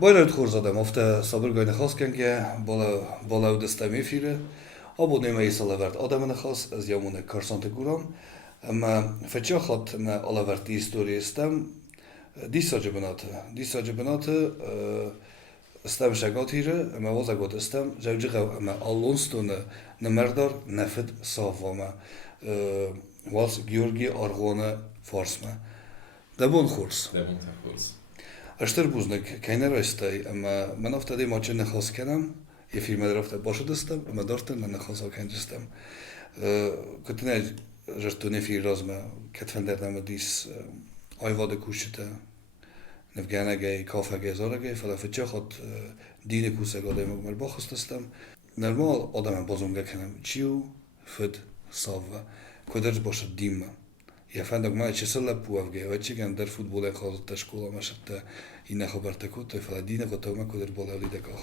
Bojler horzadam, of te szabırgayna haszkenke, bala udestem éfire, abban nem is alevert adamene hasz, ez jamune karsante guram, fetjachat ne alevert historiztem, diszadzsabenate, stem segat hire, hozagot estem, zaudzsega, allonstone ne merdar, nefed szavva, was Georgi Argone farsme. De bon hors. De mondták hozzá. اشتر بوزنك كاين رايستاي اما من افتادي ما تشن خاص كلام يفي ما درفت باش دستم اما درتن انا خاص كان جستم كنت ناج جرتوني في رازما كتفندر نما ديس ايواد كوشته نفجانا جاي كافا جاي زارا جاي فلا فتشخت ديني كوسا قدام مر باخست استم نورمال آدم بازونگا کنم چیو فد ساوا کدرج باشه دیما Ja fandok ma që së puavge, që kanë der futbol e khazët të shkolla më shëtë i në khëbër të kutë, fa dine këtë me këtë bolla lidë ka.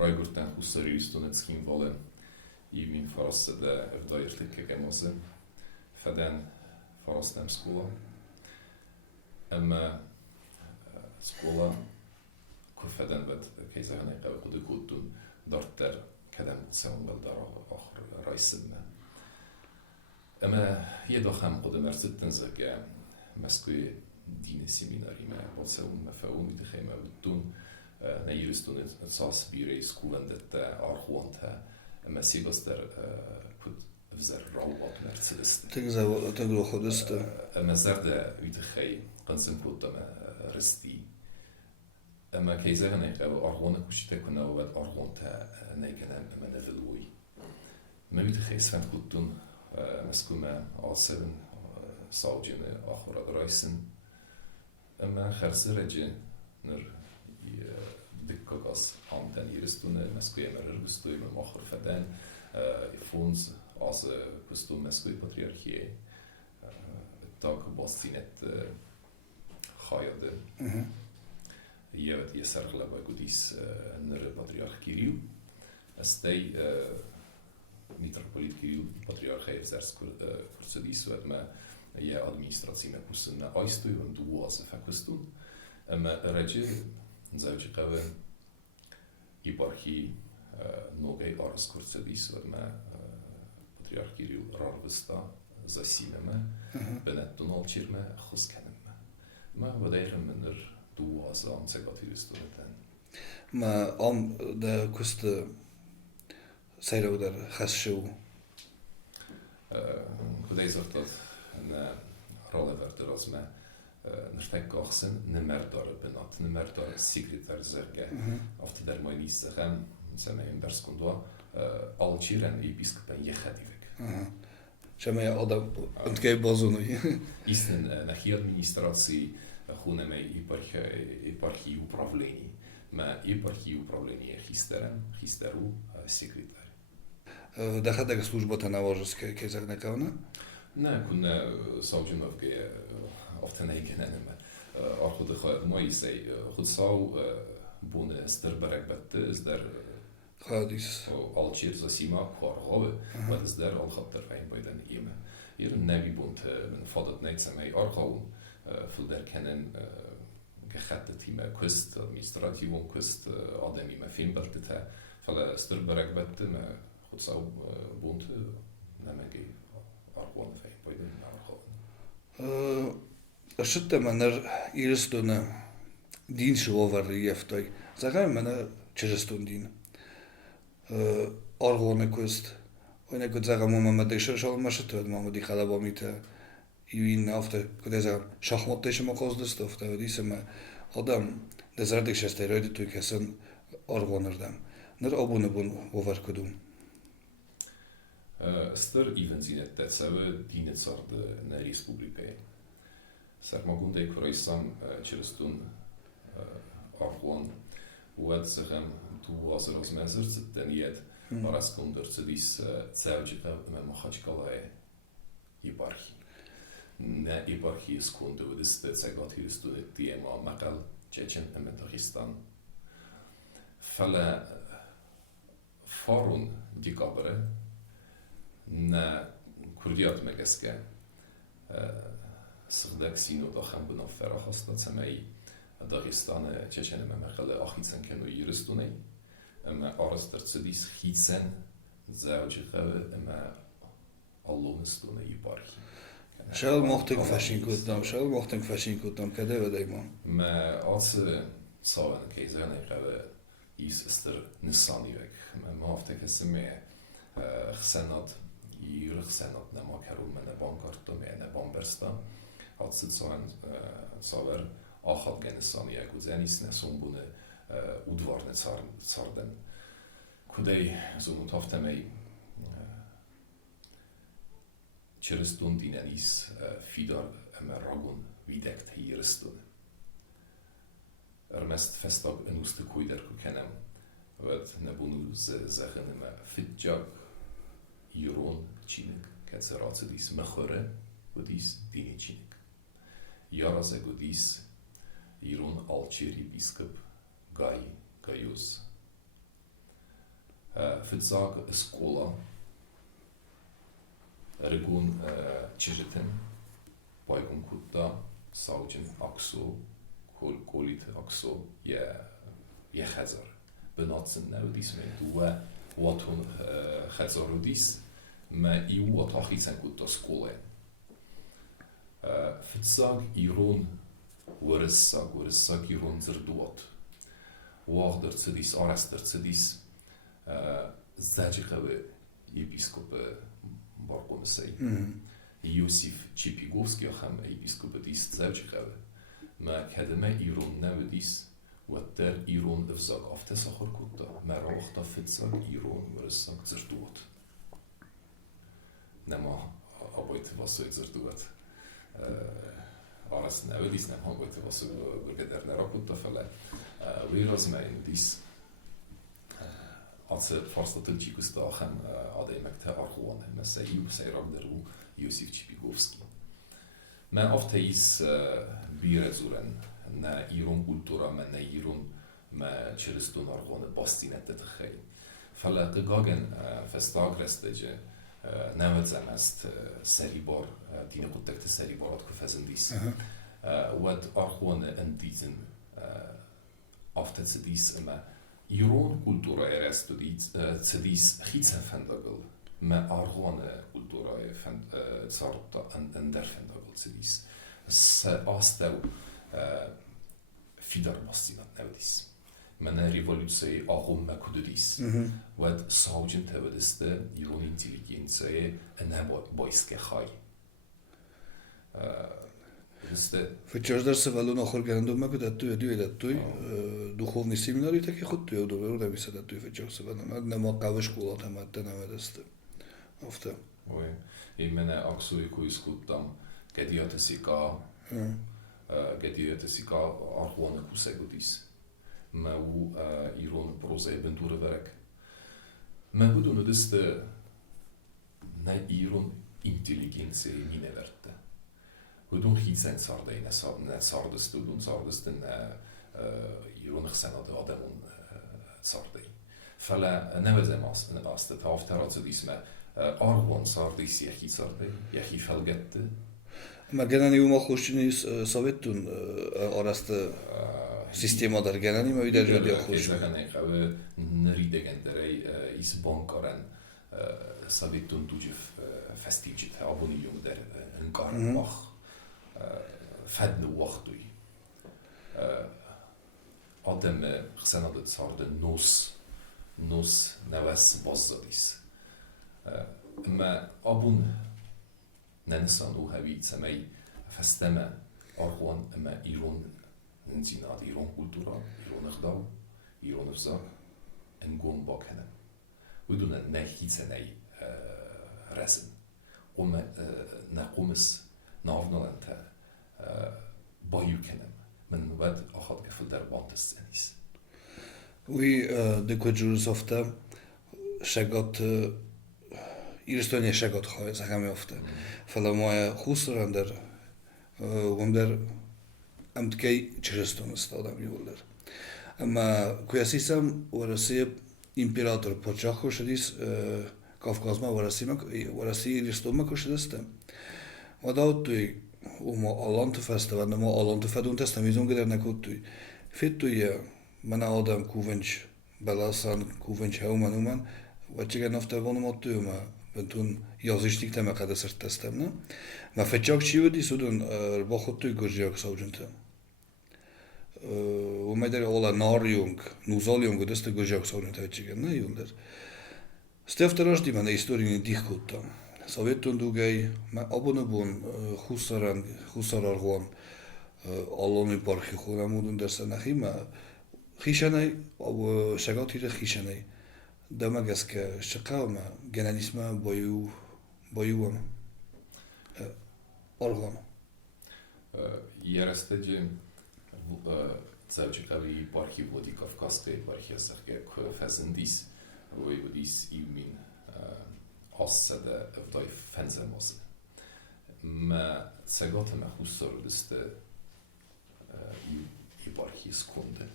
Rajgurtán 20 studentským vole i min farasse de vdairtike mosse feden farastem skola. Emma skola kur feden vet kejzahane qav qud kutun darter kadam sawm bal dar akhir raisna. Emma jedocham qudem erzitten zage مسكوي دين سيميناري ما بوسون مفهوم يدخيما بدون نيرستون تصاص بيري سكولندت أرخوانتها أما سيبستر كود فزر روات مرسيدس تقدر خدست أما زرد يدخي قنسن كود أما رستي أما كيزا هناك أرخوانة كوشتا كنا وبد أرخوانتها نيكنا أما نفلوي ما يدخي سفن كودون مسكو ما عاصرن ساوجين آخر رئيسن أما خرس رجع نر دكاغاس همتن يرستونه مسكوي مرر بستوي من آخر فدان فونز از بستو مسكوي باترياركيه تاك باستينت خايده يوت يسرغلا بايقوديس نر باتريارك كيريو استي ميتروبوليت كيريو باتريارخي فزرس كورسوديس ودما je administracyjne kursy na ajstują dłuższe fakustun, ama raczej zaujkawe eparchii nogej aras kursy diswadma patriarch Kirill rarvista zasinema benetton alchirme khuskanema ma wadayr minner dłuższe ansegatiristunitan ma am de kust sayro der khashu kudayzortat en rolle werd er als me nertekkochsen nemerdar benat nemerdar sekretär zerge after der moiniste gaan zijn in berskondwa alchiren episkopen jechadivek Czemu ja odam ontgej bazunuj isten na administracji хune me eparchii upravlení ma eparchii upravlení histeru sekretär Дахадага службата на ложеске ке загнекавна Ne, kunne Saudjenovië of ten eigen nemen. Als de goed mooi zei, goed zou bonen sterberek bette is daar Hadis al cheers als ima kwarhowe, maar is daar al gaat er een bij den ime. Hier een nevi bond men vadet niet zijn mij argau, veel der kennen gehette team kust administratief kust ademi me filmberte te, veel sterberek bette me goed zou bond nemen ge. Argwan fej, pojden na Argwan. Szczytte maner irstune din shovar jeftoj. Zagaj mana çerestun din. Argwan kust. Oyna kut zaga mama madışır şol maşıtı mama di xalabamite. Yün afte kudeza şahmat deşme qozdist afte disema adam dezardik şesteroidi tu kesin Argwanerdam. Ner abune bun over kudum. Stër evenzinete całe dinecard na Republikę. Sarmagundej Kroisam Čerstun Argwan uad zeggen tu as rozmezer ten jed maras konder cedis celġika me maħaċkalae eparchi. Na eparchi skundu udiste cegat hiristu tiema makal Čečen Emetahistan. Fala farun dikabre na Kurdiat megeske صدق سینو داخل بنا فراخسته سمی داغستان چشن ممخله آخیتن کنو یرستونه اما آرز در صدیس خیتن زوجی قوه اما الله نستونه یباری شال مختک فشین کدام شال مختک فشین کدام کده و دیمان ما آس سوال کیزانه قوه ایس استر نسانی وک ما هفته کسمی خسنات یور خسنات نما کرون من بانکارتم یعنی بانبرستا آس سوال آخاد گنسانی اگه زنیس نسون بونه udvarne carden, kudej zunut hafte mig Kjørestund dinanis fidar med ragon videkt hirestund. Mest festag en uste kuider kukenem, vad nebunu zeggen med fitjag iron chinik, ketseratse dis mechore, godis dini chinik. Jarase godis iron alchiri biskop Gaius. Fitzag skola Regun Chijitim Paigun Kutta Saujin Akso Kolit Akso Je Hazar Benatsen Naudis me Dua Watun Hazarudis Ma Iu Watachisen Kutta Skola Fitzag Iron Warissag Iron Zerduat Wagder Cedis Araster Cedis Zajichawe Episkop Barkomsej. Józef Csipigovszki, ham episkop dis Zajichawe. Ma kedeme Iron nevedis, watter Iron vzag afte sachor kutta, ma rochta fitzag Iron vrzag zerduat. Nema abojt vasszoj zerduat. Aras nevedis, nem abojt vasszoj burgeder nerakutta fele. Vérozmein dis als farstatul Čikustachen ademekte archone, mesela Sejragderu Józef Csipigovszki. Men ofte is birezuren ne Iron kultura, men ne Iron me Kjørestund archone bastinettet chej. Fele gagen festagrestege nevezem ezt szeribor, dinekuttekte szeriborat kufezendis. Wad archone endisen afte cedis eme Iron kultura cedis hitsen fendagel, me archone kultura carta ender fendagel cedis. Se asteu fidar bastinat nevedis. Men revoluției ahom me kududis. Wad saujin tevediste Iron intelligenței ene boiske chai. Вчера се вало на хоргандома, да той духовни семинари, таки ход той добре, да ми се да той вчера се вало. Нема кава школа там, те не ведесте. Ofta. Oi. Én mene aksui kuiskuttam, gediötesika arhuone kusegutis. Meu Iron prozei benture verek. Me budun ödeste ne Iron intelligenței mine verte. Budun hitsen sardei ne sardestudun sardesten Iron xenade ademun sardei. Fele nevezem azt, hogy afterazodis me argon sardis jehi sardei, jehi felgette. Ma genani uma خوشینی سویتون آراست سیستم در genani ما ویدر جدی خوش. Genani که نریدگن درای is bankaren سویتون توجف فستیجت abonijum der انکارنباخ فدن وقتوی. Adem xenadet sarde nos neves bazzadis. Ma abun nenesan uhavit szemei festeme arhuan ma Iron nzinad, Iron kultura, Iron erdau, Iron vzak, en gomba kenem. Udun ne hitzenei resen. Ome ne qomis navnalente bayu kenem. Men vad ahad gefel der bantes zenis. Új dekojurus ofta segat írsztőnye segat ha zakami ofta. Fele moje húszrander gonder amtkei Kjørestund adam yollar. Ama kuyasisam orası imperator poçakho şedis Kafkazma orası írsztőma koşediste. Oda ottu uma alantı fesztivál, nem alantı fedun tesztem izon gedernek ott tüj. Fittuje, mena adam kuvencs belasan, kuvencs heuman uman, vagy igen after vonom ott tüj, ma bentun jazistik temek edeszert tesztem, ne? Ma fetjak csivudi, szudun bachot tüj gozsiak szaudzsente. Umedere ola narjung, nuzaljung, ödeszte gozsiak szaudzsente hegységen, ne junder. Stefte rajdiman istorinin dihkuttam. Sovjetundugay, abonabon husaran allami parki khonamudun dersenahi, ma خیشانه او شگاتی خیشانه دماغش که شقام جنالیسم بایوام organ. Järjestedzi cały ciekawy parki wody kawkaskie, parki takie fezendis, wojewodis imin assede wdaj fenzemos. Ma cegote ma hussor liste i parki skundy.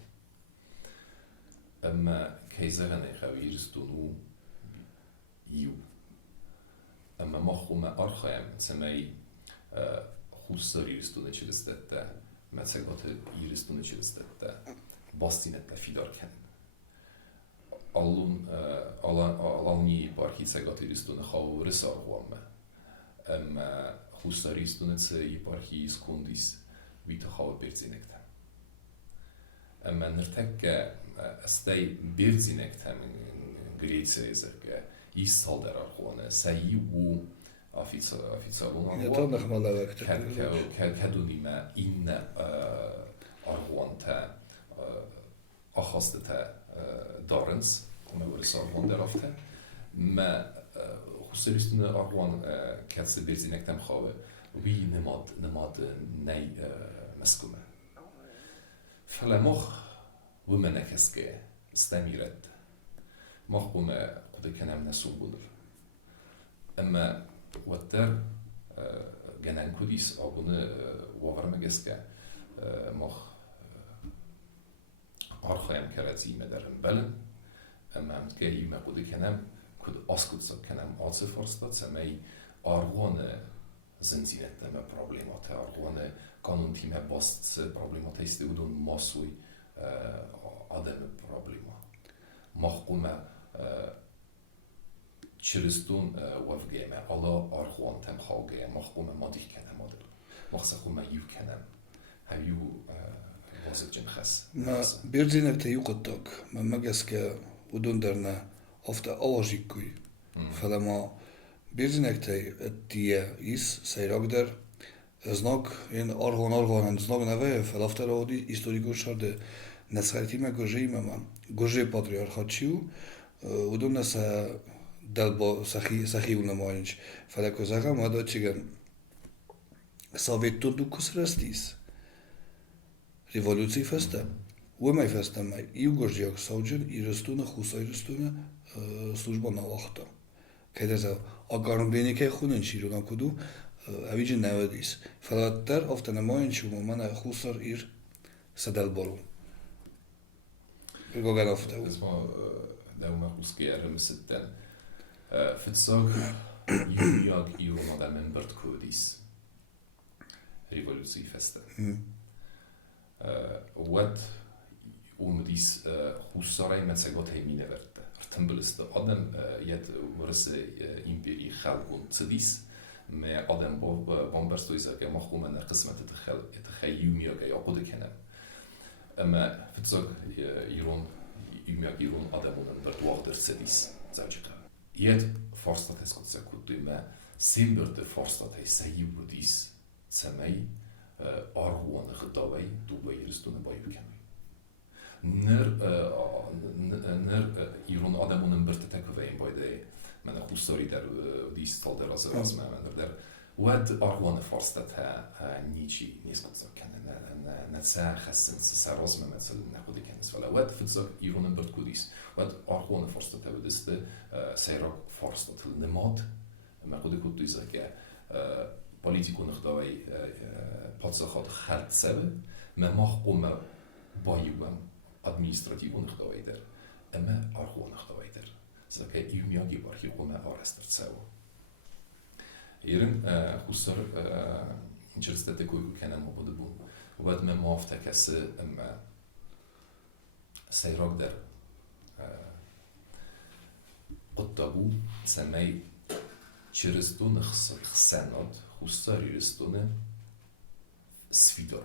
Amma kejzeren خاویرستونو یو اما ما خو ما آرخایم سمی خوستر ایرستونه چیلستده ما تگات ایرستونه چیلستده باستینت لفیدار کن آلانی بارکی تگات ایرستونه خواهو رسار خوام اما خوستر ایرستونه تی بارکی سکوندیس بیت خواهو برزینکتن اما نرتک استای برزینکتن گریتse ezek isztalderar volna, sejjú oficiálon. Ja, tannak ma levegtek. Kedunime inne arvonte ahasztate darens, come vuole sarvon derafte, me huszörüstünő arvon ketsze bérzinek nem have, vi nemad nej meskume. Fele moch, vumenek eszke, stemiret, مخبوم قد كان من السنبودر أما وتر جنان كوديس أو بنا وفرمجسكا مخ أرخيم كراتي مدرن بلن أما متكلي ما قد كان كود أسكت سب كان عاصف فرصت سمي أرغون زنزينة ما بروبلمات أرغون قانون تيم باست بروبلمات يستودون ماسوي عدم بروبلما مخبوم چرستون وفقه الله آرخوان تم خاگه مخبوم مادی کنم مادر مخصخوم یو کنم هیو واسه جن خس ما بیرزینک تیو قطعک ما مگس که ودون درنا افتا آواجیکوی فلما بیرزینک تیه ایس سیراک در ازناک این آرخوان ازناک نوه فلافتا رو دی استوریکو شرده نسخرتی ما گوژه ایمام گوژه پاتریارخاتیو ودون نسا دلبا سخیو نماینج فلکو زغم هدا چیگن ساویت تو کسرستیس revolucji festem. Łymaj festem maj. I ugorzdziak saudzien, i restune, husaj restune, służba na łachta. Kiedy za agarnbienie kaj chunen shiru na kudu, a widzi nevedis. Falater ofte na mojen ciumu mana husar ir sadelboru. Gogan ofte. Ez ma deuma huszki erre sitten. Fitszak jújag írón adám embert küldis. Revolúció festem. What umdis húszarai metszegott hely mineverte. Artembeliste adem jed urse imperi xalgun cedis, me adem bombersto izake machum ennek qismetet xel júmiag jaqod kenem. Ama fitszak írón ademon embert wagder cedis. Zawczeka. Jed forstat eskot szekuttu, me szimberte forstat hely szejjúdis szemei arhuan gedawai dubai iristune bayuken. Ner iron adamon embertetek vein bayde men a huszori der distal der az men der wad arhuan forstat ha nici niskotsak kenen net sa hasen sa rozme mesela nakhudi kenes wala wad fitsak iron embert kudis wad arhuan forstat ha diste sayrak forstat nemad ma qudi kutu izake politikon gedawai پادشاهات خلق سبب مماخ قوم بایوام ادمینستراتیو نخدایی در اما آرخو نخدایی در زکه ایمیاگی بارکی قوم آرستر سو ایرن خسر جلسة كوي كان موجود بون وبعد ما موافته كسي أما سيراك در قطبو سمي چرستون خسانات خصوصا یرستون سفیدار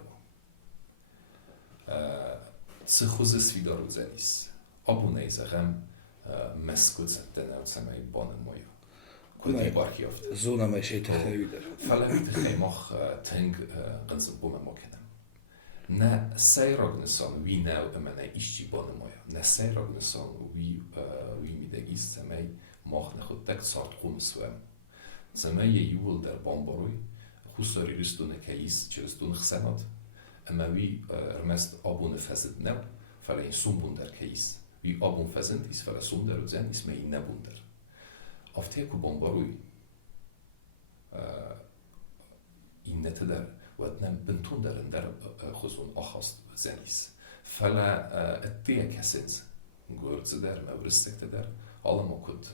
خوز سفیدار زنیس آبو نیزغم مسکوت زدن و سمای بانن مایا کدی بارکی افت زونا ما شيء تخيل در فلا میتخی مخ تنگ قنص بوم مکنم نه سیراگ نسان وی نو اما نه ایشتی بانن مایا نه سیراگ نسان وی میدگی سمای مخ نخود تک سارت قوم سوام سمای یول در بامبروی خصوصا یرستون کیس چرستون خسانات اما وی رمست آبون فزد نو فلا این سوم در کیس وی آبون فزند ایست فلا سوم در زن اسم این نبون در افته کو بامبروی این نت در و نم بنتون در خصوصا آخاست زنیس فلا اتیا کسنز گرز در مورستک در آلم کد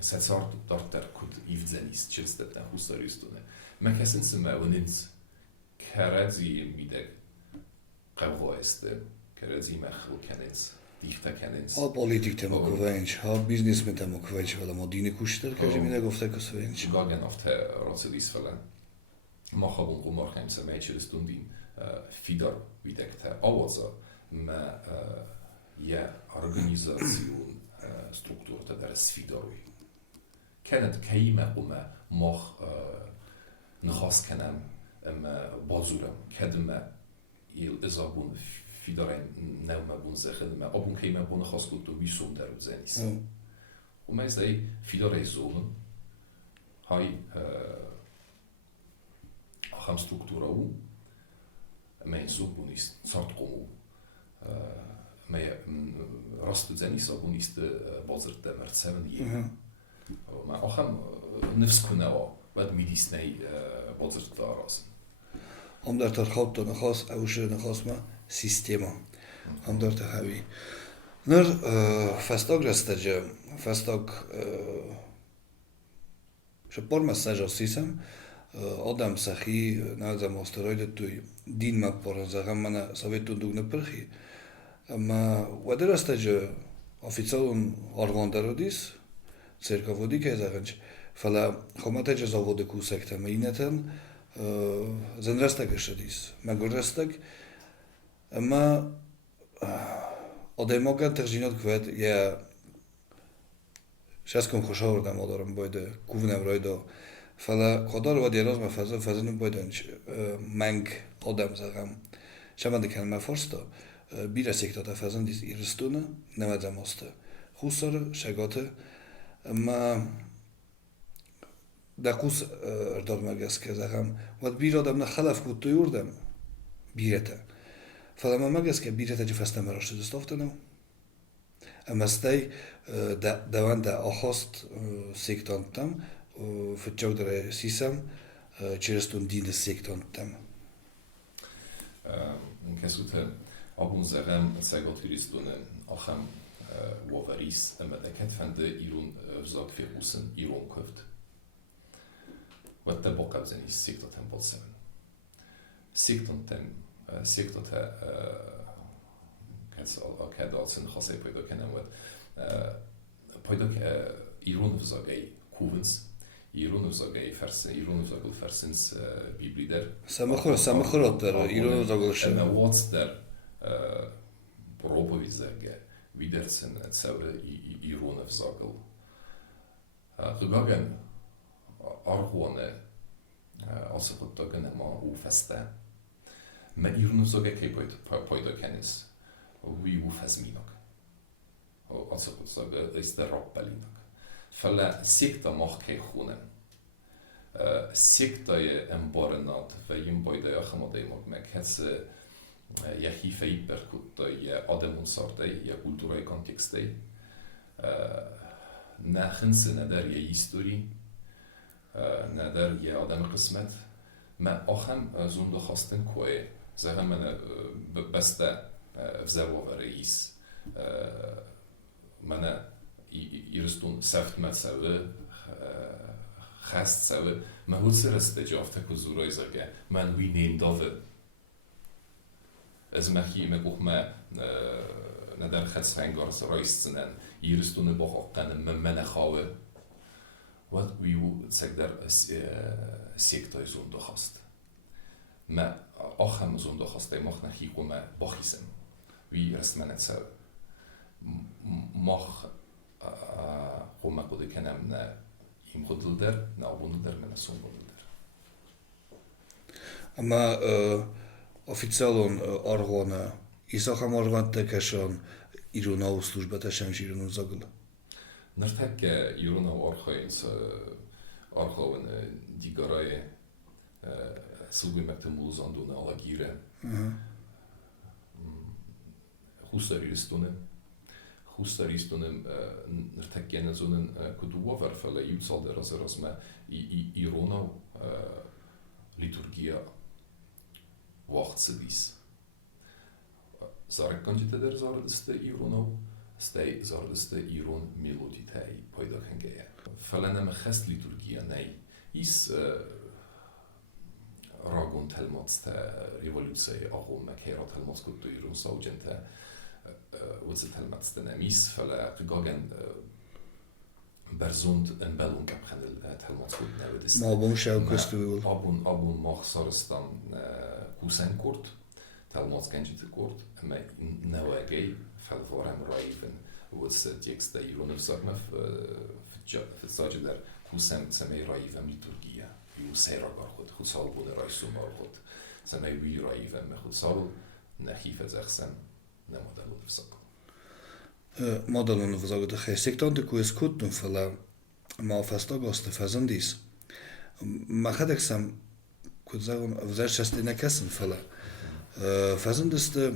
سالت دارت در کد ایف زنیس چست در خصوصا یرستونه ما کسنز ما ونیز کرازی میده قبض است کرازی مخلو کننز دیخته کننز ها پولیتیک تماکوونج ها بیزنس می تماکوونج ولی مدینی کشتر که جمیده گفته کسوونج گاگن افته راسلیس فلان ما خابون قمار خیم سمای چرستون دیم فیدار ویدکته آوازا ما یه ارگانیزاسیون سترکتور در سفیداروی کند کیمه قمه مخ نخواست کنم بازورم کدمه ایل ازابون فیدارین نومه بون زخدمه آبون کیمه بون خواست بود و بیسوم در زنیست و ما ازدهی فیداره زولن های آخام سترکتورا او ما این زوم بونیست سارت قومو ما راست زنیست آبونیست بازرد مرد سمن یه ما آخام نفس کنه بعد میدیست نی بازرد دارازن هم در ترخوت تو نخواست اوش نخواست ما سیستما هم در تهوی نر فستاگ رستجه فستاگ شپور مساج سیسم آدم سخی نازم استراید توی دین ما پرزه من سویتون دوگ نپرخی اما ودر رستجه официален органдародис церководи ке заганч фала хомата же заводе кусекта мейнетен зенрастак шедис магорастак ама одемоган тержинот квет я шаском хошаврдам одарам бойде кувнам ройдо фала кодар ва дероз ма фазанум бойданч манг одам загам шаманде кен ма форсто bira sektata fazandis irstuna nevadzamosta husar shagate ma dakus ardormagas kezagam vad bira adamna khalaf kuttu yurdam birata falama magas ke birata jfastam roshd stoftano ama stay davanda ahost sektantam fitjodre sisam черестун дин сектантам kesute abun zerem zegot hiristunen achem woveris emedeket fende irun vzak firbusen irun köft. Vad te bokabzen is sziktatem bolseven. Sziktate a kedalcen hasé pajda kenem vad pajda irun vzagei kuvens irun vzagei fersen irun vzagul fersens biblider. Самохорот der irun vzagul shem. Eme what's der propovizege widersen całe i irune wzagel. Gegangen argone als het togen ma u feste. Me irune wzage kei pojda kenis. Wie u fazminak. Als het wzage is der rappelinak. Felle sikta mag kei khunen. Sikta je emborenat ve jim pojda ja khamademok meg hetse je hífei perkuttai, je ademonszartai, je kultúrai kontextai, nechensze neder je history, neder je adem qismet, ma achem zunde khasten koe, zeggen men beste vzerwavere is, men irstun seft met sewe, خست سوه ما هو سر استجافته که زورای زگه من وی نیم داوه از مخی مگوخ ما ندر خس فنگار سرایستنن ایرستونه با حقن من خواهه wat wie zeg daar sector zondag hast. Maar ook hem zondag hast, hij mag naar hier komen bachisen. Wie rest men het zou. Mag komen kode kenem na im godelder, na wondelder, na zondelder. Ama oficjalon argona isacham argant tekeshon iruna služba tešem žirunu zagla. Nartek Iruna Archauen die Garai Sugi met de Mulzan doen Alagire Hustaristunen Nartek gene zonen Kuduwa verfelle Jutsal der Rasme Irona liturgia wachtsedis. Zarek kanjite der zardeste Irona stay zardeste Iron meloditei payda kangeya. Falana khast liturgia nei is ragon telmats ta revoluție ahol mekhera telmats kuttu Iron saujente وزن telmats ta nemis fala gagen berzund en bellung abkhan telmats kut nowadays. Ma bom shau kustu. Abun mach sarstan kusen kort telmats kanjite kort ama nawagay فالفورم رايفن والسيكس دا يرون الصرمة في الساجد در كوسم سمي رايفن لتركيا يو سيرا غارخود خود سال بود رايسو مارخود سمي وي رايفن خود سال نخيف زخسن نمودل بود فساق Modellen versorgen de geestigtan de koers kutun fala ma fast auguste fazandis. Ma hadek sam kut sagen w zerchastine kessen fala. Fazandiste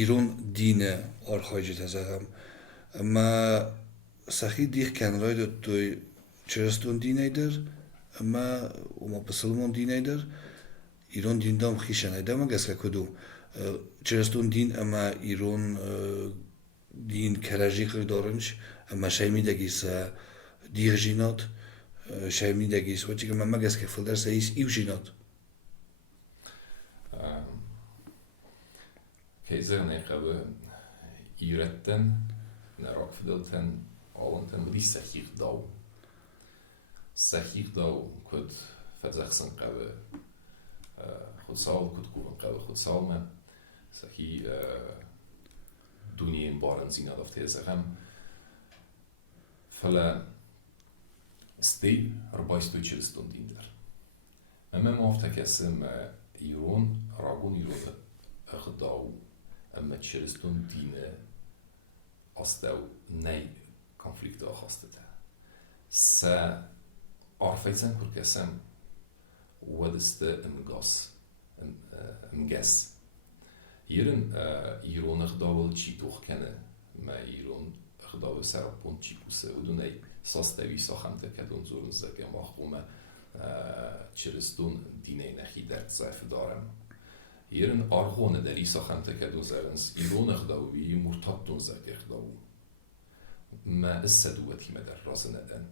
ایران دینه آرخایجی تزهم اما سخی دیخ کنرای دو توی چرستون دینه در اما ما بسلمان دینه در ایران دین دام خیشنه دام گس که کدو چرستون دین اما ایران دین کلاجی خیلی دارنش اما شایمی دگیس دیخ جینات شایمی دگیس و چیکه من گس که فلدر سایس ایو جینات Keizer hebben Iretten, naar ook verdeelten, allen die Sechig Dau. Sechig Dau kut verzegsen hebben, goed zal, kut koeren hebben, goed zal me. Sechig doen je in baren zien dat deze hem. Vele stee arbeidst je stond diender. En men mocht ik hem Iran, Ragon Iran, gedauw. اما چرستون دینه استو نی کنفلیکت آخاسته تا سه عرفیتن کرکسم ودسته امگس ایران ایران اخداول چی دوخ کنه ما ایران اخداول سرپون چی پوسه و دونه ساستوی ساخمته کدون زورن زگه مخومه چرستون دینه نخی درد زیف دارم ایران آرخونه دلی ساخنته که دوزارنس ایران اخداوی مرتبطون زد اخداو ما استدوتی مدر راز ندن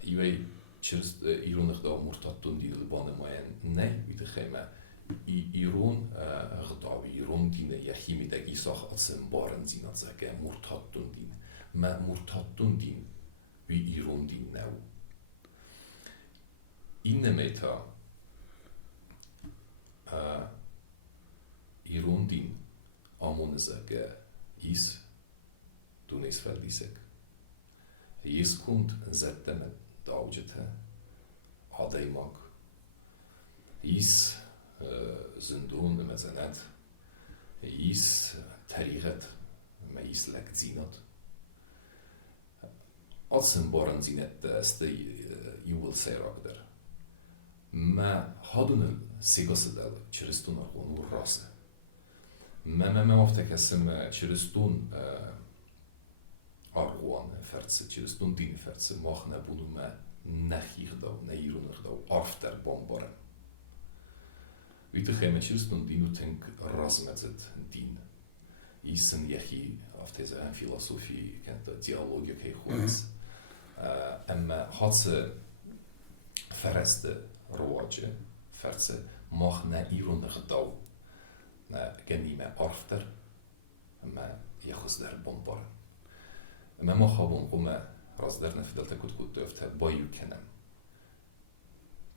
ایوی چرست ایران اخداو مرتبطون دیدل بانه ماین نه بیده خیمه ایران اخداوی ایران دینه یخی میدگی ساخ اصلا بارن زینات زگه مرتبطون دین ما مرتبطون دین وی ایران دین نو این نمیتا ایران دین آمونزه که ایس دونیس فردیسک ایس کند زدن داوجته آدای ماک ایس زندون مزند ایس طریقت ما ایس لک زینات آسن بارن زینت دست یول سیرا بدر ما هادون سیگاس دل چرستون آقون و راسه ما مفتکسم چرستون آرگوان فرسه چرستون دین فرسه ماخ نبودو ما نخیخ داو نیرون داو آفتر بامبارن ویت خیمه چرستون دینو تنک رازمزد دین ایسن یخی افتیزه هم فیلسوفی کنت دیالوگی که خویز اما حادثه فرسته رواجه فرسه مخ نه ایرون غداو نه گنیمه آفتر اما یخوز در بمبار اما ما خوابون قومه راز در نفدلتا کد دفته بایو کنم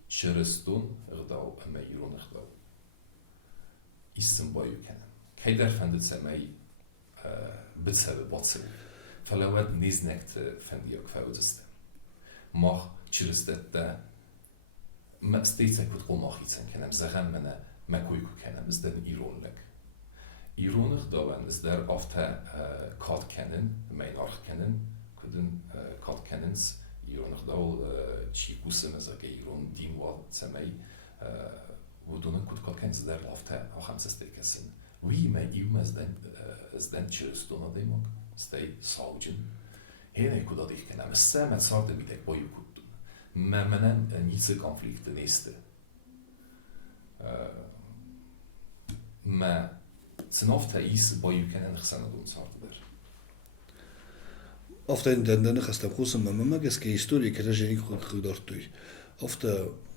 شرستون غداو اما ایرون غداو اسم بایو کنم کی در فندت سمایی بتسبب باتسو فلوات نزنكت فنديوك فاودست ماخ چرستت ده ما استيتسا كنت قول ماخيتسن كنم زغن منا مكويكو كنم ازدن ايرون لك ايرون خداوان ازدر افتا كات كنن مين ارخ كنن كدن كات كننز ايرون خداو چي قوسم ازاق ايرون دين وال سمي ودونن كنت كات كنز در افتا خمسة ستيكسن وي ما ايوم ازدن چرستونا ديموك stay savcın. Hene kuda dik kenem. Semet sardı bir tek boyu kuttun. Memenen nice konflikti neyse. Ma snofta is boyu kenen xsana dun sardılar. Ofta den khasta khusum mama geske historie kerajeni khudortuy. Ofta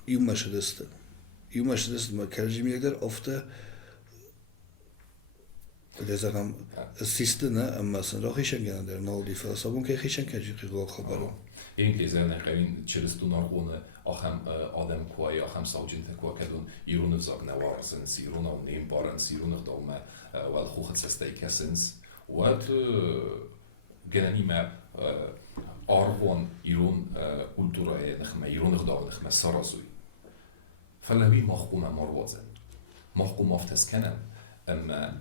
yumashadest ma kerajimiyler ofta كده زعم السيستنا أما سنراخي شنجنا در نولي فصابون كي خيشن كجي قلق خبرو. يعني زين قرين چرستون أرغونه آخم آدم کوای آخم ساوجين تکوا کدون ایرون زاگ نوارزن سیرون او نیم بارن سیرون خدام ول خوخت سستی کسنس وات جنني ما أرغون ایرون کلتورای نخمه ایرون خدام نخمه سرازوی. فلوی مخکوم مروزن مخکوم افتس کنم أما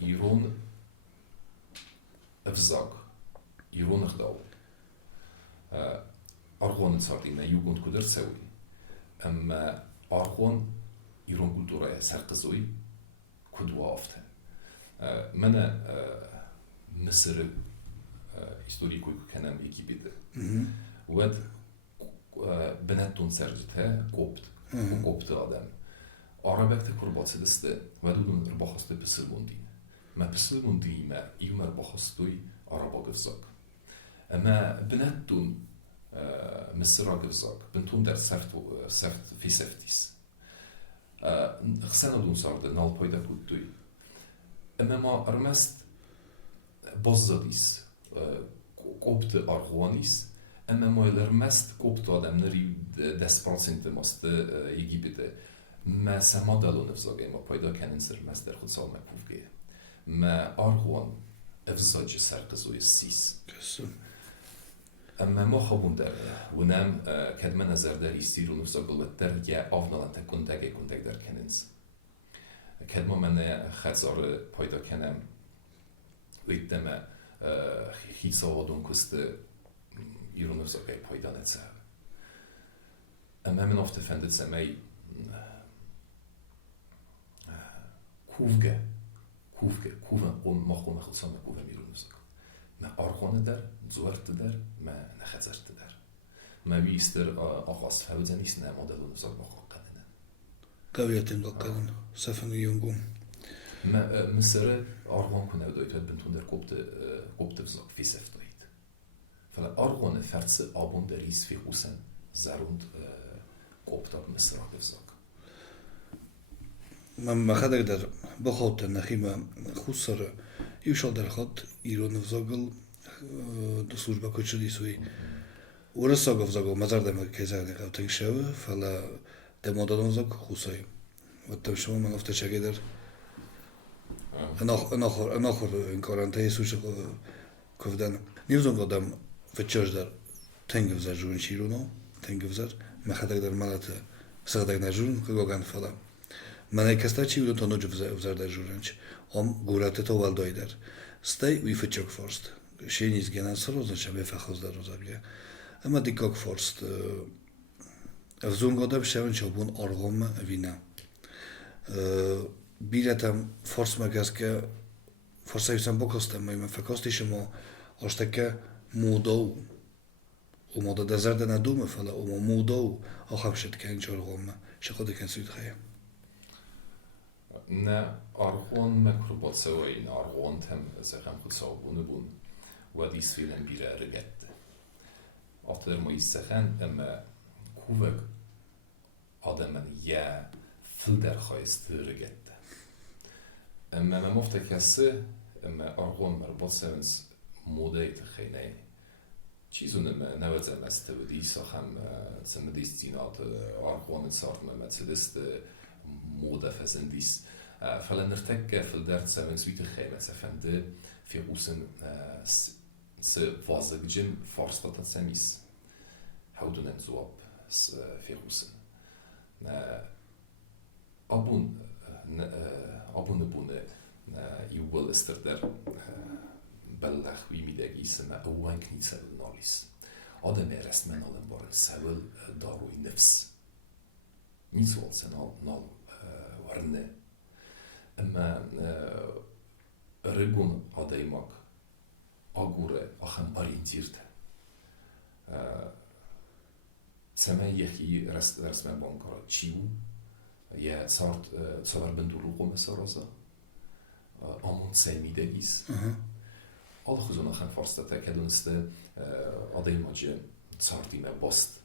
ایرون افزاق ایرون خداو ارغون ساردينا يوجند كدر سوي اما ارغون ایرون كولتورا سرقزوي كدوا افته من مصر هستوريكو كانم اكيبيد ود بناتون سرجته قوبت آدم Arabekte kurbatı liste ve dudun rbaxastı pısılbundin. Ma pısılbundin ma iğme rbaxastoy Araba gıvzak. Ama benettun Mısır'a gıvzak. Bentun der sert fi seftis. Xsena dun sardı nal payda kuttuy. Ama ma armest bozzadis koptu argvanis. Ama ma armest koptu adamları 10% mastı Egipte. ما سمادلو نفزاقي ما پایدا کنن سر مصدر خود سال مکوفگه ما آرغوان افزاج سرقزوی سیس اما ما خوابون در و نم کدما نظر در ایستیر و نفزاقلت در یا آفنالان تکن در کننز کدما من خزار پایدا کنم ویدم خیصا وادون کست ایرو نفزاقی پایدا نتسه اما من افته فندت سمی کوفگه اون مخون خلصان کوفه میرون نزد. ما آرخانه در زورت در ما نخزرت در. ما بیستر آغاز فوزن است نه مدل نزد مخاق کنن. قویتیم دکترن سفن یونگون. ما مصر آرخان کنه دایت بنتون در کوبت بزاق فی سفتایت. فلا آرخانه فرس آبون دریس فی حسن زروند کوبت مصر بزاق. من خدك در بخوت نخيمة خسر يوشل در خد إيران فزاقل دسوج بكوتشلي سوي ورساق فزاقل مزار دم كيزاني قاو تنشاوه فلا دمادان فزاق خساي وتمشوا من أفتش كدر أنا آخر إنكارنتي سوش كفدان نيوزن قدام فتشاش در تنگ فزار جون شيرونو تنگ فزار ما خدك در مالته سخدك نجون كقولان فلا من کستاچی بود تو نجوم زرده جورنچ ام گورته تو والدایدر ستی وی فتچوک فورست شینیز گنان سروزن شبیه فخوز در روزابیه اما دیکاک فورست افزون قدم شون چوبون آرغام وینا بیرتم فورس مگس که فورسایسم بکستم من فکستی شما آشتکه مودو و مودا دزرد ندومه فلا و مودو آخام شد که این چارغام شخوده کنسید خیام نه آرغون مکروبات سوین آرغون تم زخم خود صابونه بون و دیس فیلم بیره رگت Achter moi zeggen, koevek ademen ja filder geist regette. Men mofte kesse, argon mer bossens mode te gene. Chizun nawet zamiast die sachem zemedistinat argon sort met zediste mode fesendis. Verlendertek filder zeven suite gene, ze fende Fierusen se vazegjem forstat at semis. Houden en zo op Fierusen. Abun de bune iuwel ester der bellach wie midegis ma awank niet sevel nolis. Adem rest men allen borrel sevel daru in nefs. Niet zoals en al warne. Rygun adejmak agure achem orientierte. Seme jechi resme bankara ciu, je sart cover benduru komesoroza, amon semidegis. Al gezond gaan vaststellen, ik doen ze adejmakje sartime bost.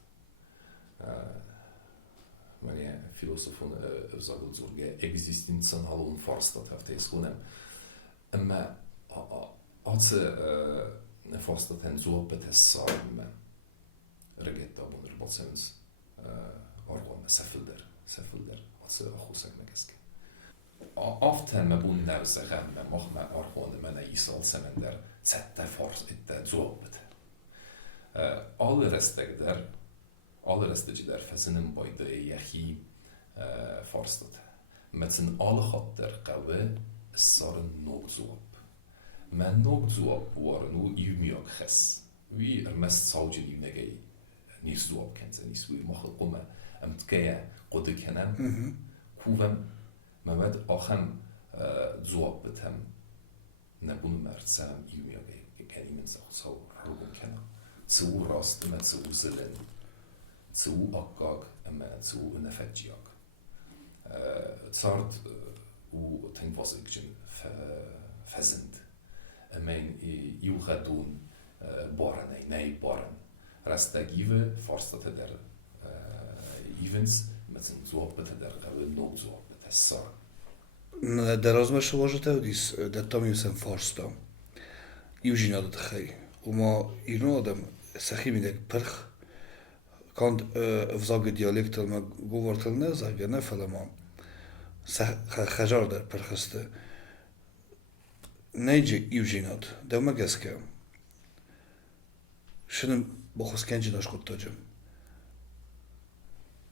Meneer filosofen zouden zorgen existentie halon vaststellen heeft hij schoenen. Maar als ze vaststellen zo op het is samen regetta onder botsens organ sefilder als ze goed zijn meegeske. Aften me boen nou zeggen me mag me organ me isal semender zette fors het zo op het. Alle rest der verzinnen bij de jechi forstet. Met zijn alle gat der kawe saren nog zo op. Men nog zo op waren nu iumiak ges. Wie mest saudje die nege niet zo op kent en niet wie mag komen en tkeye qode kennen. Kuvem maar met achem zo op het hem. Nebun mer sam iumiak ken iemand zo rogen kennen. Zo rast met zo zelen. Zo akkag en zo een effectjak. Het soort hoe het ding was ik verzend. En mijn je gaat doen boren nee boren. Restagieve vast dat er events met zijn zo dat er gaan nog zo dat is zo. Der rozmysł że to jest dat to mi sem forsto. Już nie od tej. Uma ironodem sachimidek perch. Quand vzage dialektel me govortel ne zage ne felema hajarder percheste nejdzie iužinat de megeske šinem bohos kenji na škotođem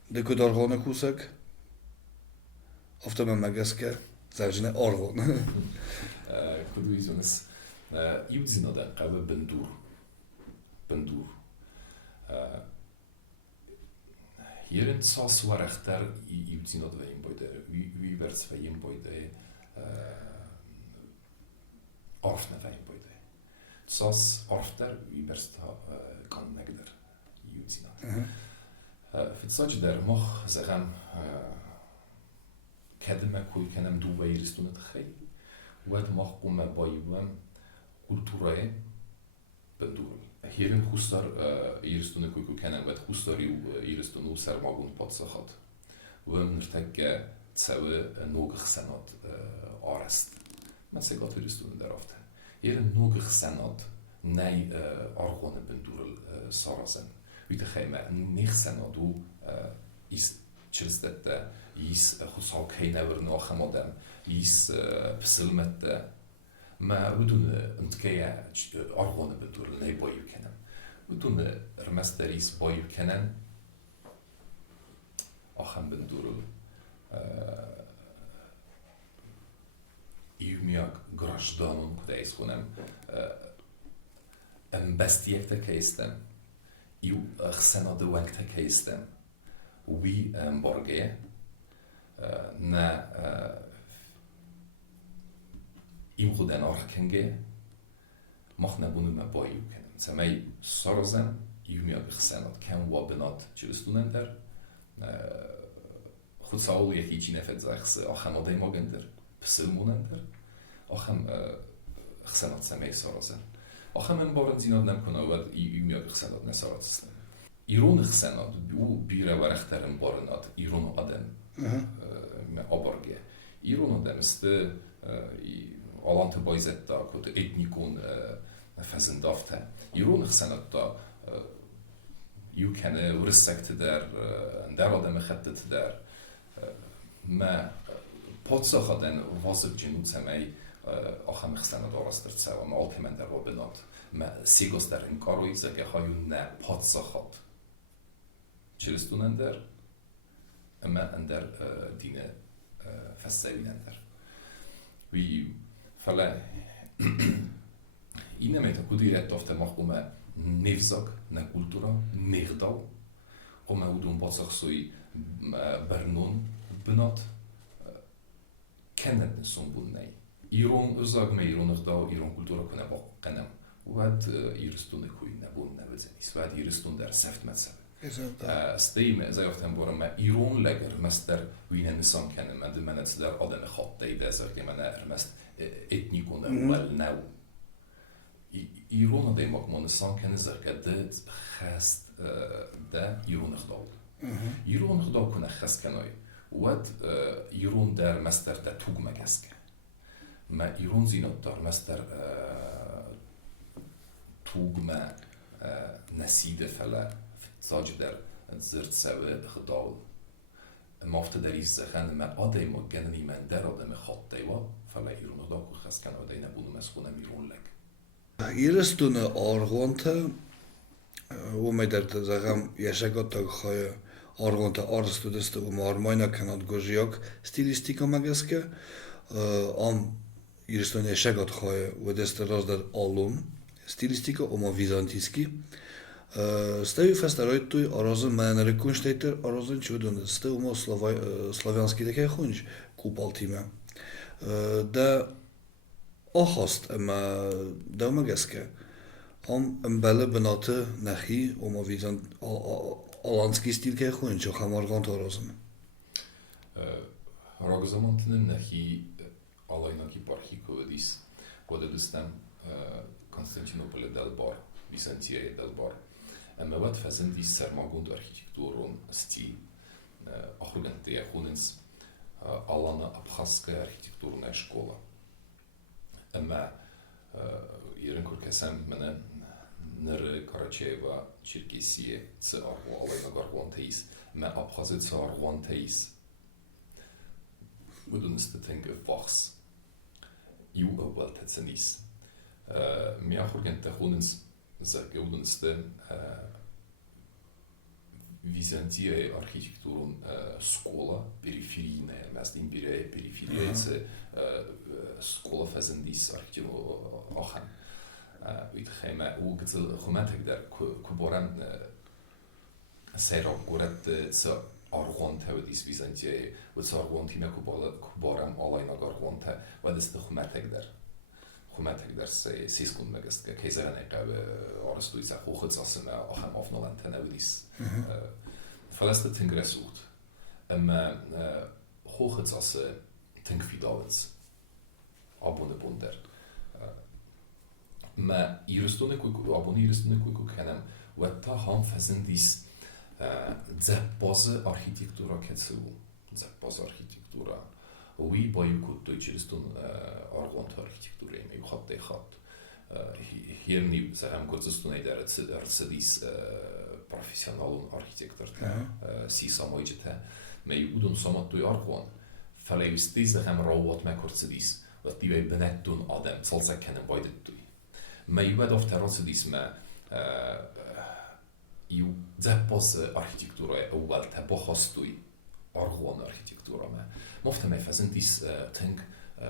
de kud orgone kusek ofte me megeske zažne orgon Kudu izunes iuzinode kawe bendur Hierin sas war echter iuzinod vein boide wie werd vein boide arfne vein boide sas arfter wie werd kan negder iuzinod Fitsaj der mag zeggen kedme kuj kenem du veirist toen het gei wat mag om me boiwen culturae bendur Hierin hustar iristunne kuiku kennen, wat hustar iristunne sermagun patsahat. Wönnrtekke cewe nogig senat arest. Men se gat iristunne deraften. Hierin nogig senat nej argone bendurel sarazen. Vite geime nig senadu is chilstette is husak heinever nachemodem is psilmette ما بدون انتكاية أرغون بدور لي بايو كنن بدون رمستريس بايو كنن أخم بدور يومياك غراشدانون كده يسخونم بستيك تكيستم يو خسنا دوانك تكيستم وي مبارجي نا Im goeden argenge mag na bonen me boyu kennen. Ze mij sorzen, je mij gezien dat ken wat benat studenter. Goed zou je iets in effect zeggen, ach hem odej mogender, psilmonender, ach hem gezien dat ze mij sorzen. آخه من بارد زیناد نمیکنه و میاد خسنات نسارت است. ایران خسنات او بیره و رخترم بارنات ایران آدم آبارگه. ایران آدم است آلانت بایزت دا کد etnikon فزندافته. ایران خسنات دا یو کنه ورسکت در آدم خدت در ما پادسا خدن واسب جنود سمی آخم خستن دارستر سوا ما آلکمن در رو بنات ما سیگوس در این کاروی زگه هایون نه پادسا خد چرستون در اما اندر دین فسوین اندر وی فلا اینه میتا کدی رد دافته مخبومه nevzak, ne kultura, negdal, om we doen wat zich zo Bernon benat, kennen zo'n boel nee. Iron zeg me Iron negdal, Iron cultura kunnen we kennen. Wat hier stond ik goed naar boven naar zijn is. Wat hier stond daar zegt met ze. Steam zei of hem worden met Iron legger, meester wie hen zo'n kennen met de mensen daar hadden gehad die daar zeg je maar naar mest etnikon wel nou. ایران دیم با کمانستان کنه زرگده خست ده ایران اخدال. ایران اخدال کنه خست کنای. ود ایران در مستر ده توگ مگست که. ما ایران زینات در مستر توگ ما نسیده فلا زاج در زرد سوه خدال. مافت در ایز زخند ما آده ما گنی من در آدم خط دیوا فلا ایران اخدال کنه خست کنای ده نبودم از خونم ایران لگ. Eerstone argonte, hoe mij dat zeggen, je zegt dat je argonte arstudeste armajna kanad goziak stilistika megeske, am eerstone je zegt dat je wedeste razder alum stilistika oma vizantiski. Стаю фестарой той аразы мәнәре күнштейтер аразын чудын сте умо славянский таке хунч купал тиме. Да آخست اما دوما گسکه هم بله بناته نخی و ما ویزن آلانسکی ستیل که خوین چو خمارگان تا رازم راگزامانتن نخی آلایناکی پارخی کودیس کود دوستم کنستانتینوپل دلبار بیزانتیه دلبار اما بعد فزندی سرماگوند architecturon stil ахругенте хуненс алана абхазская архитектурная школа. Ama yarın kurkesem mene nere Karaçayeva Çerkesiye tse argu alayna garguanteis me Abkhazı tse arguanteis budun isteting vachs ju awal tetsenis mi achurgente hunens zerge udun iste Византия архитектурун школа периферийная, вместо империя периферия це школа фазендис архитектура ахан. Вид хема у гцел хоматек در куборан سیراب گورد س آرغون تودیس ویزانتیه و س آرغون تیمه کبارم آلاینا گارغون تا و دست خماتك در سيسكون مجست كيزرنا قاب أرسطو يسقو خد صاصنا أخم أفنالن تناوليس فلست تنجرسوت أما خو خد صاص تنكفي داوتس أبون بوندر ما يرستون كوكو أبون يرستون كوكو كلام وتا هم فزنديس زباز أرخيتكتورا كتسو زباز أرخيتكتورا وی باید کد دویچیستون آرگانت آرکیتکتوری می خط دی خط هیر نیب زهم کدستون ایدار ارتسدیس پروفیسیونالون آرکیتکتور سی سامایجه تا می بودن سامات دوی آرگان فلیوستیز زهم راوات مکرتسدیس و دیوی بنتون آدم صلصه کنن باید دوی می بعد افترانسدیس ما یو زباز آرکیتکتورای اول تا بخواستوی آرگان آرکیتکتورا ما مفتم فزندیس تنگ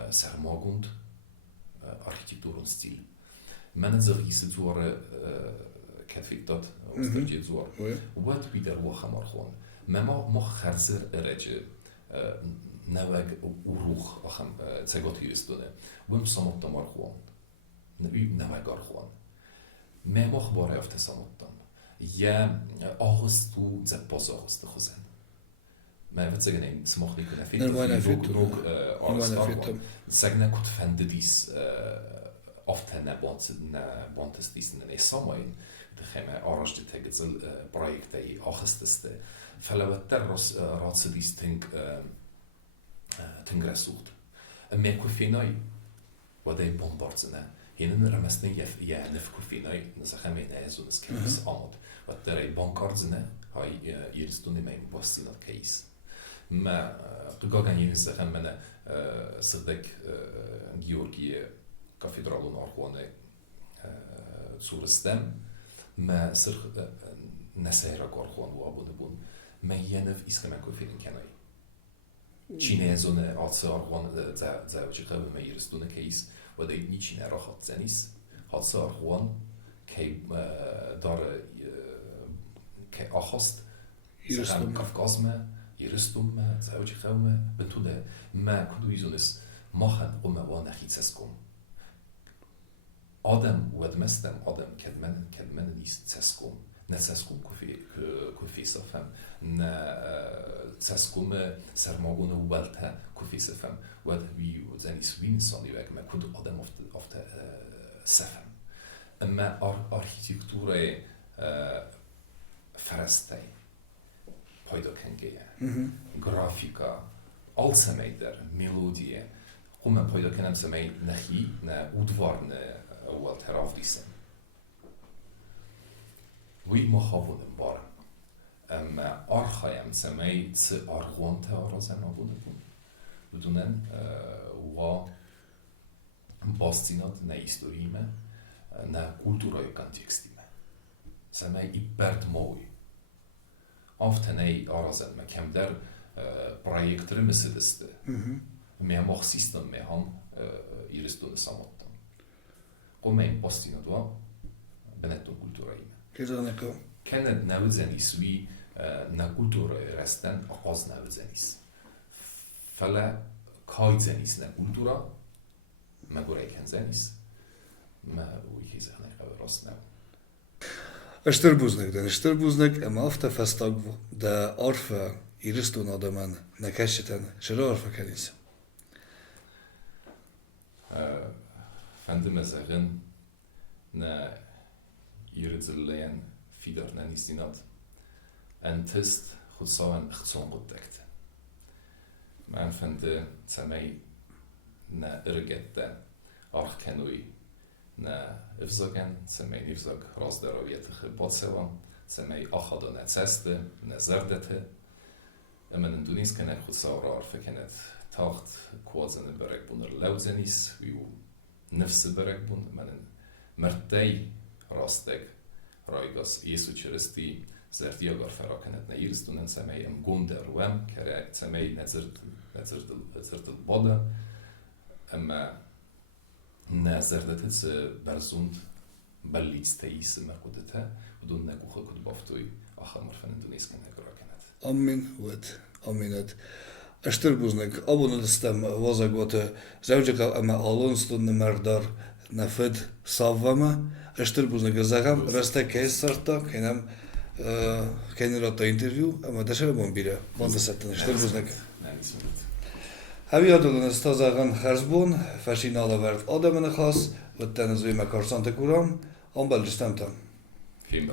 سرماگوند architecturen stil. Men zergis زور كتفيتات استرجي زور وات بيدر وخمر خون ما خرزر رجع نواج وروخ أخم تسقط يستونه وهم صمت تمر خون نبي نواج أرخون ما خبره أفت صمتن يا أغسطو زباز أغسط خزن ما vet zeggen in smocht ik een effect ook alles zeggen kut fende dies after ne bontes diesen ne samain de gemme arranged tegel projektei achsteste felawetter ratsdisting tengresult me kofinai wadai bombardzene hinen ramesne nef kofinai za gemme ne so des keis amod wat der bankardzene hay irstunde me bostinat case ما قاعدين ينسخن من صدق جيورجي كافيدرالون أرقوانه سورستم ما سر نسير أرقوان وابون بون ما ينف إسلام كوفين كناي چینه زونه آتش أرقوان زاوجي قبل ما يرستونه كيس وده نيچینه راحت زنيس آتش أرقوان كي دار كأخست سهم كافكازمه يرستم زاوجي قومه بنتوده ما كدو يزونس machen و نخیتسکم آدم ودمستم آدم کدمن نیست تسکم نه تسکم کفی سفهم نه تسکم سرماغون ولته کفی سفهم ود وی زنیس وین سانی وگ ما کد آدم افت سفهم اما آرکیتکتور فرسته پیدا کنگیه گرافیکا alsamayder melodie قوم پیدا کنم سمی نخی نه اودوار نه اول طرف دیسم وی مخابونم بارم اما آرخایم سمی ت آرغوان تارازن آبونه بون بدونن و باستینات نه ایستوریمه نه کلتورای کنتکستیمه سمی ای برد موی آفتنه آرازن مکم در projektları meselesi me mach sistem me han iristone samottan komen postina do benetto kulturaime Kizaneko. kenet nawzenis wi na kultura resten az nawzenis fala kayzenis na kultura ma goreken zenis ma uihizane rosna اشتربوزنك اما افتا فستاق دا عرفة يرستون آدمان نكشتن شلو عرفة كنيسة فندم زغن نا يرزلين فيدر نانيستينات انتست خصوان اختصون قدكت من فند سمي نا ارجت ارخ كانوي نا افزاگن سمي نفزاگ راز دراویت خباتسوان سمي اخادو نتسسته نزردته من اندونيس كان خود ساورا عرفه كانت تاخت كوازن برق بونر لوزنيس ويو نفس برق بون من مرتي راستك رايغاس يسو چرستی زردی اگر فرا كانت نيرستونن سمي ام گوندر وم كرا سمي نزرد الباده اما نزردت برزوند بلیتستیس مرکودته بدون نگوخه کد بافتوی آخر مرفن اندونيس كان اگر كانت Aminat. اشتربوزنك أبونا دستم وازقوته زوجك أما ألونستون مردار نفد صافما اشتربوزنك زغم رسته كيس صرتا كنم كان رتا انترفيو أما دشر بون بيرا بون دستن اشتربوزنك هبي أدلون استازغن خرزبون فشين على ورد آدمنا خاص و تنزوی مکارسانت کورام آن بلجستم تام. فیلم